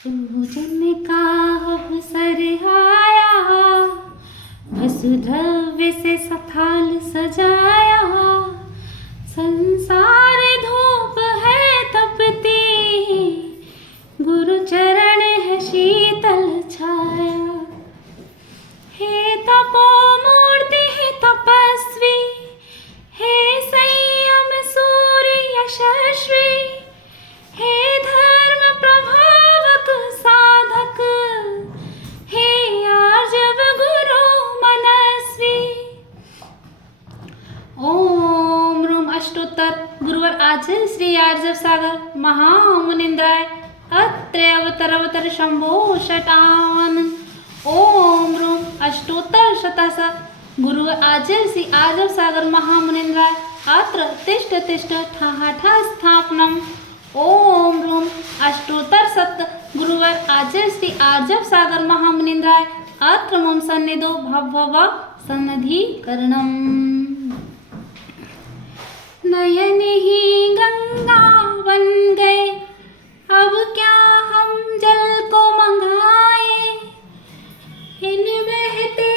पूजन का अवसर आया, वसुधव्य से सथाल सजाया, संसार धूप है तपती, गुरु चरण है शीतल छाया। हे तपो मूर्ति हे तपस्वी, हे संयम सूर्य यशस्वी, हे धर्म प्रभावक साधक, हे आर्जव गुरु मनस्वी। ओम रूम अष्टोत्तर गुरुवर आचार्य श्री आर्जव सागर महामुनिंद्राय अत्रे अवतर शंभो शटानंद। ओम रूम अष्टोत्तर शतासा गुरुवर आचार्य श्री आर्जव सागर महामुनिंद्राय अत्र तिष्ठ तिष्ठ ठाठा स्थापनम। ओम रूम अष्टोत्तर सत गुरुवर आचार्य श्री आर्जव सागर महामुनिंद्राय अत्र मम सन्निधो भव सन्निधिकरणम। नयन ही गंगा बन गए, अब क्या हम जल को मंगाए, इन बहते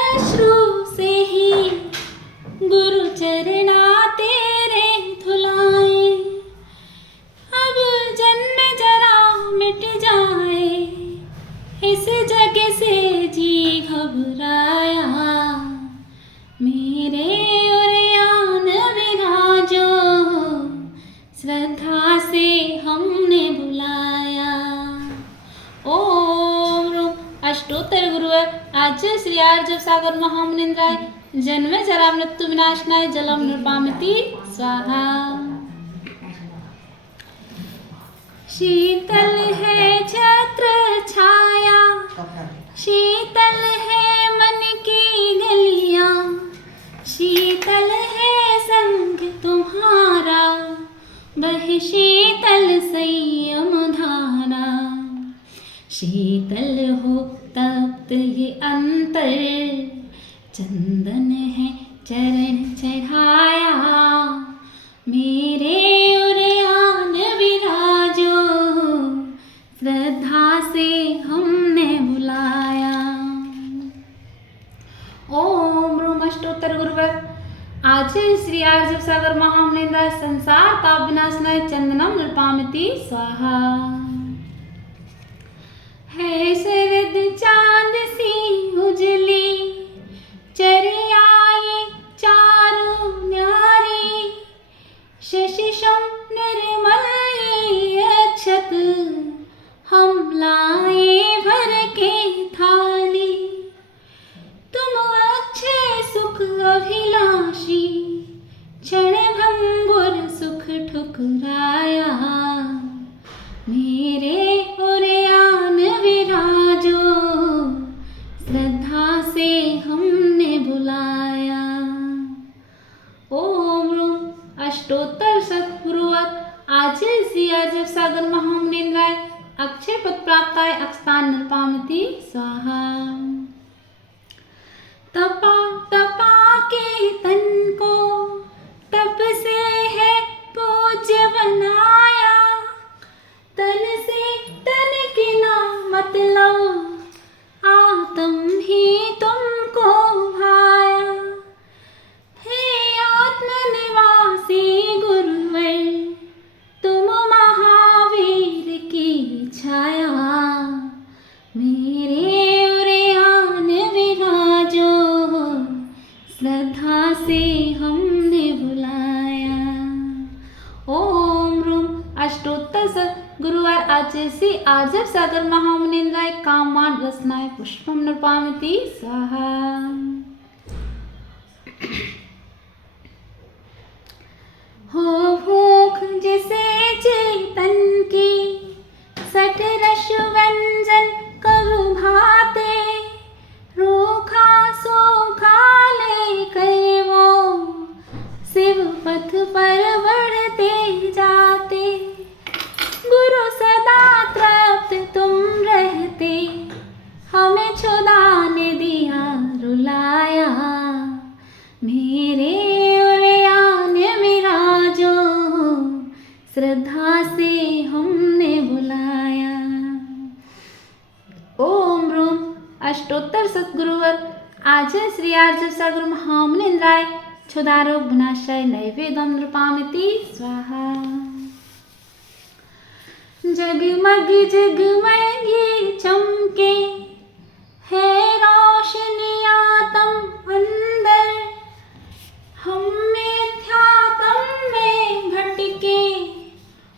अश्रु से ही गुरु चरना तेरे धुलाए। अब जन्म जरा मिट जाए, इस जग से जी घबराया, मेरे उरयान विराजो, श्रद्धा से हमने बुलाया। ओम रूम अष्टोत्तर गुरुवर आचार्य श्री आर्जव सागर महामुनिंद्राय जन्म जरा मृत्यु विनाशनाय जलम निर्वामिति स्वाहा। शीतल है छत्र छाया, शीतल है मन की गलियां, शीतल है संग तुम्हारा, वह शीतल संयम धारा। शीतल हो तप्त ये अंतर, चंदन है चरण चढ़ाया, मेरे उरयान विराजो, श्रद्धा से हमने बुलाया। ओम रूम अष्टोत्तर गुरुवर आचार्य श्री आर्जव सागर महामुनिंद्राय संसार ताप विनाशनाय चंदनम नृपामिति स्वाहा। है शरद चांद सी उजली, चरियाए चारों न्यारी, शशिशम निर्मल अक्षत, हम लाए भर के थाली। तुम अक्षय सुख अभिलाषी, क्षण भंगुर सुख ठुकराया, मेरे उरयान विराजो, श्रद्धा से हमने बुलाया। ओम रूम अष्टोत्तर सतगुरुवर आचार्य श्री आर्जव सागर महामुनिंद्राय अक्षय पद प्राप्ताय अक्षतान नृपामिति स्वाहा। तपा तपा के तन को तप से है पूज्य बनाया, तन से तन की ना मतलब, आत्म ही तुमको भाया। हे आत्म निवासी गुरुवर, तुम महावीर की छाया, मेरे उरयान विराजो, श्रद्धा से हमने बुलाया। ओम रूम अष्टोत्तर सत गुरुवार आचार्य श्री आर्जव सागर महामुनिंद्राय कामान रसनाय पुष्पम नृपामिति स्वाहा। हो भूख जिसे चेतन की, सठ रस व्यंजन कब भाते, रूखा सूखा लेकर वो शिव पथ पर बढ़ते जाते। गुरु सदा तृप्त तुम रहते, हमें छुड़ा ने दिया रुला अष्टोत्तर सद्गुरुवर आचार्य श्री आर्य सद्गुरु महामुनीन्द्राय क्षुधारोग विनाशाय नैवेद्यं नृपामिति स्वाहा। जगमग जगमगी चमके है रोशनियाँ तम अंदर, हम मिथ्यात्म में भटके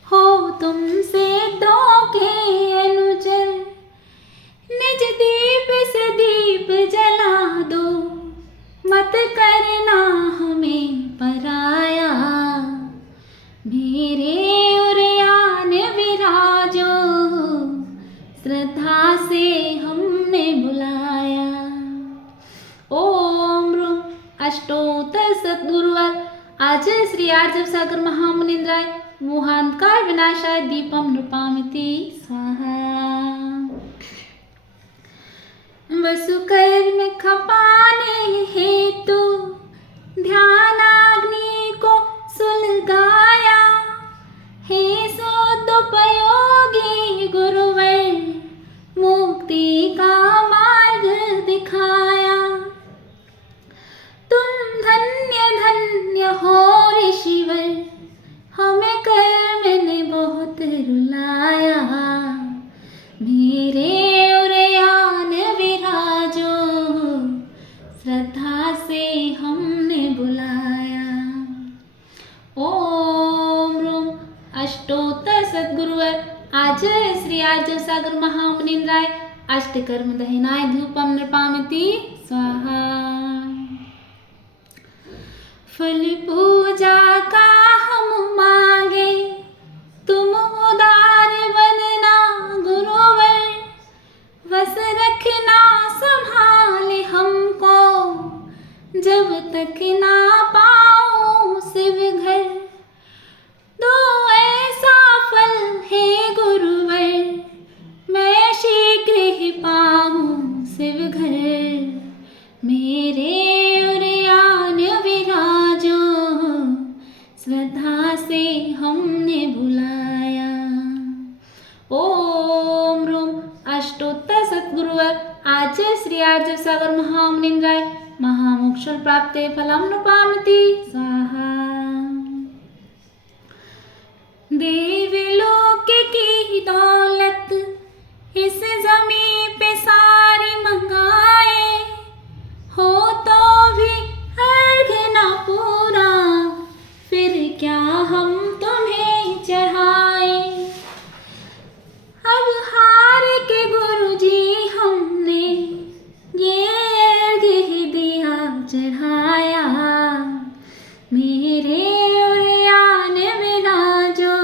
हो तुमसे धोखे अनुचर। निज दीप से दीप जला दो, मत करना हमें पराया। मेरे उरयान विराजो, श्रद्धा से हमने बुलाया। ओम रूम अष्टोत्तर सद्गुरुवर आचार्य श्री आर्य सागर महामुनीन्द्राय मोहांधकार विनाशाय दीपम नृपामिति स्वाहा। वसुकर्म खपाने हेतु ध्यानाग्नि को सुलगाया, हे सदुपयोगी गुरुवर मुक्ति का मार्ग दिखाया। तुम धन्य धन्य हो ऋषिवर, हमें कर्म ने बहुत रुलाया। मेरे उरयान विराजो, श्रद्धा से हमने बुलाया। ओम रूम अष्टोत्तर सद्गुरुवर आचार्य श्री आर्य सागर महामुनीन्द्राय अष्टकर्म दहनाय धूपम नृपामिति स्वाहा। फल पूजा का हम मांगे, तुम उदार बनना गुरुवर। बस रखना संभाले हमको, जब तक ना पाऊं शिव घर। दो ऐसा फल है गुरुवर, मैं शीघ्र ही पाऊं शिव घर। मेरे उरयान विराजो, श्रद्धा से हमने बुलाया। ओम रूम अष्टोत्तर सद्गुरुवर आचार्य श्री आर्य सागर महामुनीन्द्राय महामोक्ष प्राप्ते फलम नृपामिति स्वाहा। देवलोक की दौलत इस जमीन पे सारी मंगाए, हो तो भी अर्घ ना पूरा, फिर क्या हम तुम्हें चढ़ाए। अब हार के गुरुजी हमने ये अर्घ ही दिया चढ़ाया। मेरे उरयान विराजो,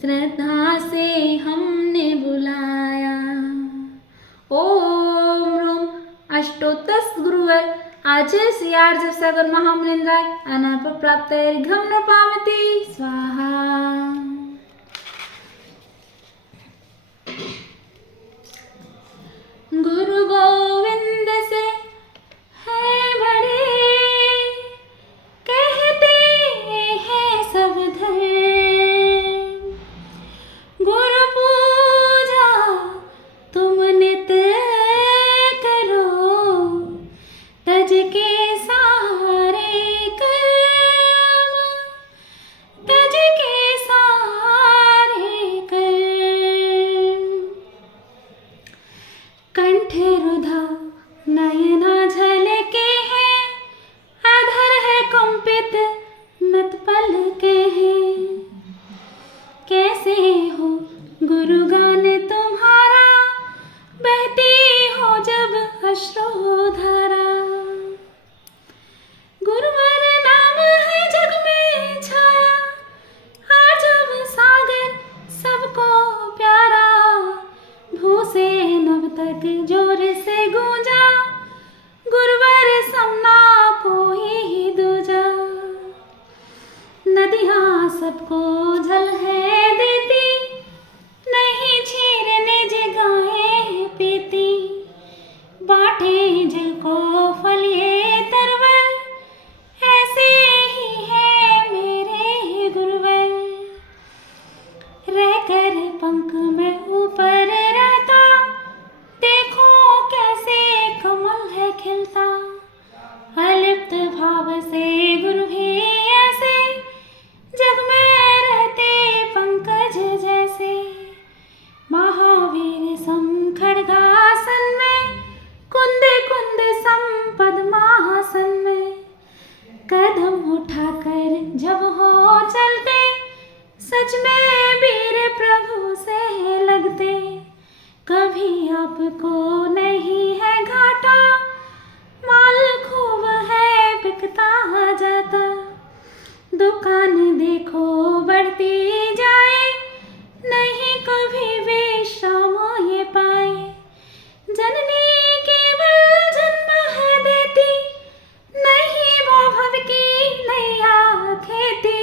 श्रद्धा से हमने बुलाया। ओम रूम अष्टोत्तर गुरुवर आचार्य श्री आर्य सागर महामुनीन्द्राय अनापर प्राप्त घम नृपामिति स्वाहा। गुरु गोविंद से है बड़े, कहते हैं सब धर्म। गुरु पूजा तुम नित करो, तज के सारे कर्म, तज के सारे कर्म। कंठ रुधा नयना झलके हैं, अधर है कंपित नत पलके हैं। कैसे हो गुरुगान तुम्हारा, बहती हो जब अश्रुधारा। गुरुवर नाम है जग में छाया, आजब सागर सबको प्यारा। भू से नभ तक जोर से गूंजा, गुरुवर समना कोई दूजा। नदियाँ सबको जल है देती, नहीं छीरने जगाए पीती। बाटे जल को फल ये तरवर, ऐसे ही है मेरे गुरुवर। रहकर पंख में ऊपर रहता, देखो चलते, कभी आपको नहीं है घाटा, माल खूब है बिकता जाता, दुकान देखो बढ़ती जाए, नहीं कभी विश्राम ये पाए। जननी केवल जन्म है देती, नहीं वो भव की नैया खेती,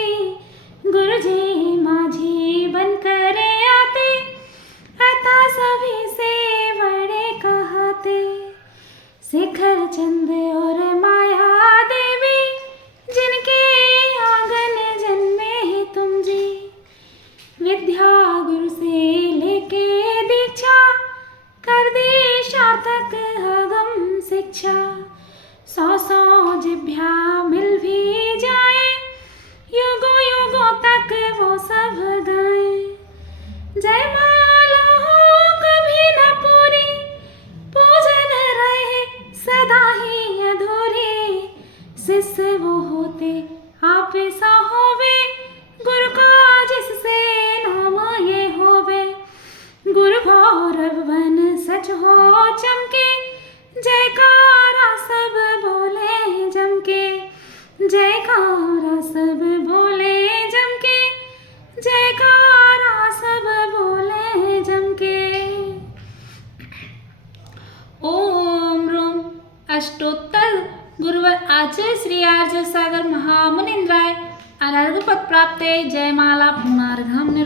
गुरुजी माझी बन करे आते, अता सभी से बड़े कहाते। शिखर चंद और माया देवी, जिनके आंगन जन्मे ही तुम जी, विद्या गुरु से लेके दीक्षा, कर दी सार्थक अगम शिक्षा। 100 जिभ्या मिल भी जाए, युगों युगों तक वो सब गाए। जय माला हो कभी न पूरी, पूजन रहे सदा ही अधूरी, शिष्य वो होते आप सा होवे, गुरु का जिससे नाम ये होवे। गुरु गौरव बन सच हो चमके, जयकारा सब बोले जमके, जयकारा सब बोले जमके, जयकारा सब बोले जमके। ओम रूम अष्टोत्तर गुरुवर आचार्य श्री आर्य सागर महामुनिंद्राय अनर्घ पद प्राप्ते जयमाला पुनर्घम